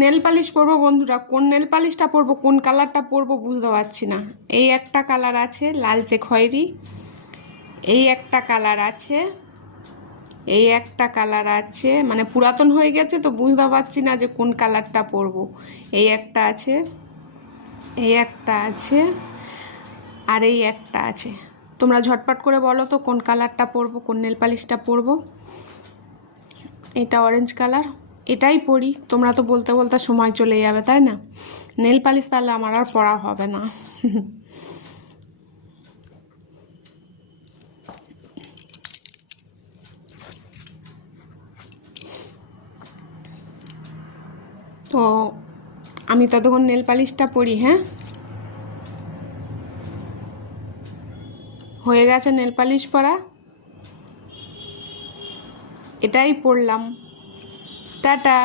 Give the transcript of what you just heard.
Nail polish পরবো বন্ধুরা, কোন নেল পালিশটা পরবো, কোন কালারটা পরবো বুঝতে পারছি না। এই একটা কালার আছে লালচে খয়েরি, এই একটা কালার আছে, এই একটা কালার আছে, মানে পুরাতন হয়ে গেছে তো বুঝতে পারছি না যে কোন কালারটা পরবো। এই একটা আছে, এই একটা আছে, আর এই একটা আছে। তোমরা ঝটপট করে বলো তো কোন কালারটা পরবো, কোন নেল পালিশটা পরবো। এটা অরেঞ্জ কালার, এটাই পরি। তোমরা তো বলতে বলতে সময় চলে যাবে, তাই না? নেল পালিশ তাহলে আমার আর পরা হবে না। তো আমি ততক্ষণ নেল পালিশটা পরি। হ্যাঁ, হয়ে গেছে নেল পালিশ পরা, এটাই পরলাম। টাটা।